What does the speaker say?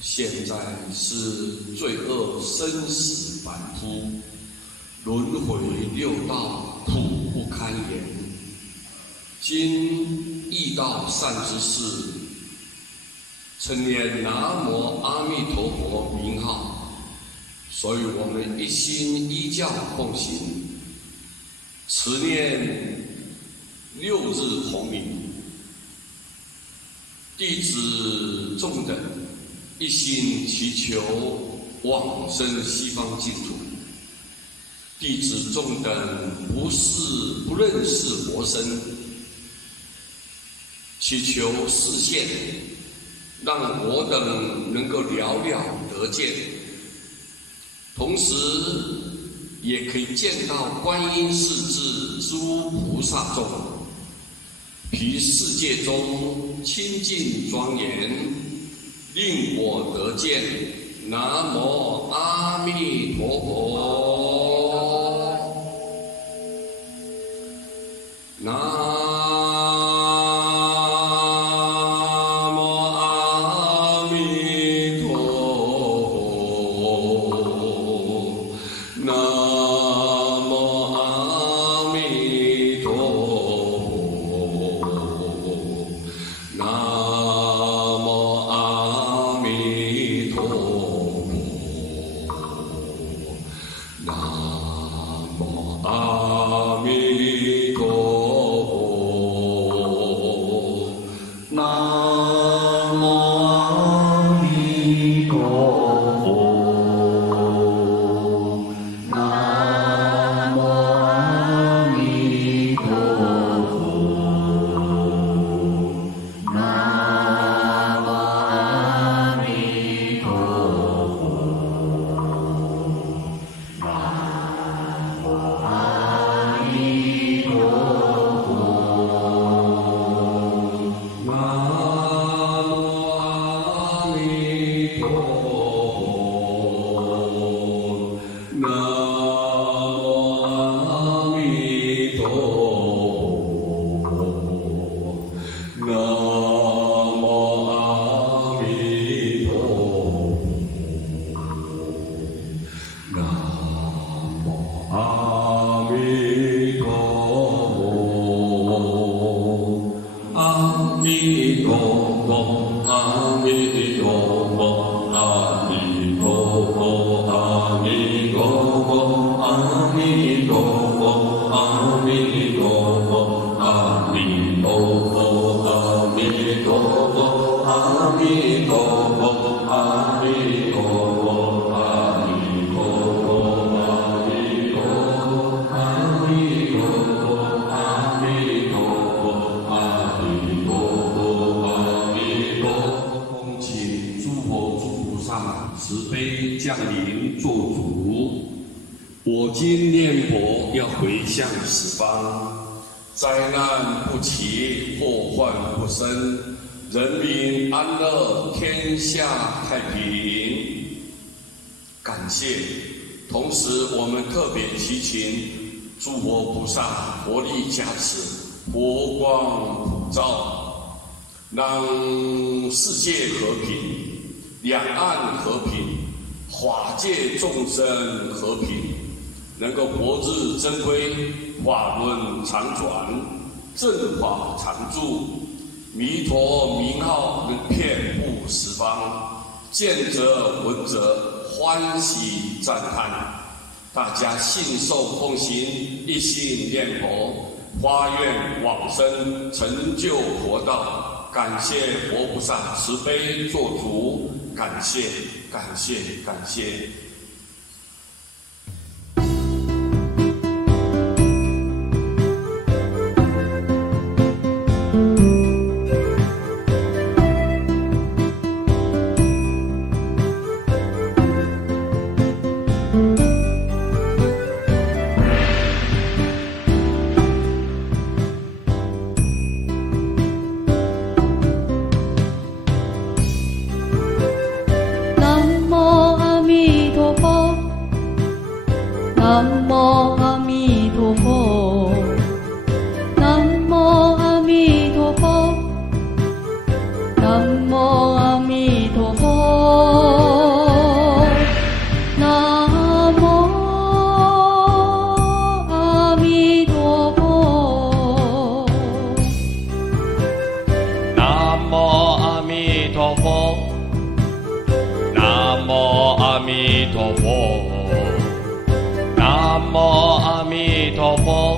现在是罪恶生死反复，轮回六道苦不堪言。今遇到善知识，称念南无阿弥陀佛名号，所以我们一心依教奉行，持念6日洪名。弟子众等一心祈求往生西方净土。弟子众等不认识佛身，祈求示现，让我等能够了了得见，同时也可以见到观音世至诸菩萨众，彼世界中清净庄严，令我得见。南无阿弥陀佛，南无阿弥陀佛，南无阿弥陀佛，南无阿弥陀佛，南无阿弥陀佛，南无阿弥陀佛，南无阿弥陀佛，南无阿弥陀佛，南无阿弥陀佛，南无阿弥陀佛，南无阿弥陀佛，南无阿弥陀佛，南无阿弥陀佛，阿弥陀佛，阿弥陀佛，阿弥陀佛，阿弥陀佛，阿弥陀佛，阿弥陀佛，阿弥陀佛，阿弥陀佛，阿弥陀佛，阿弥陀佛，阿弥陀佛，阿弥陀佛，阿弥陀佛，阿弥陀佛，阿弥陀佛，阿弥陀佛。恭请诸佛诸菩萨慈悲降临做主。我今念佛要回向十方，灾难不起，祸患不生，人民安乐，天下太平。感谢。同时，我们特别祈请诸佛菩萨佛力加持，佛光普照，让世界和平，两岸和平，法界众生和平，能够佛智增辉，法轮常转，正法常驻，弥陀名号能遍布十方，见者闻者欢喜赞叹。大家信受奉行，一心念佛，发愿往生，成就佛道。感谢佛菩萨慈悲做主，感谢感谢感谢。南无阿弥陀佛，南无阿弥陀佛，南无阿弥陀佛。陀佛，南无阿弥陀佛。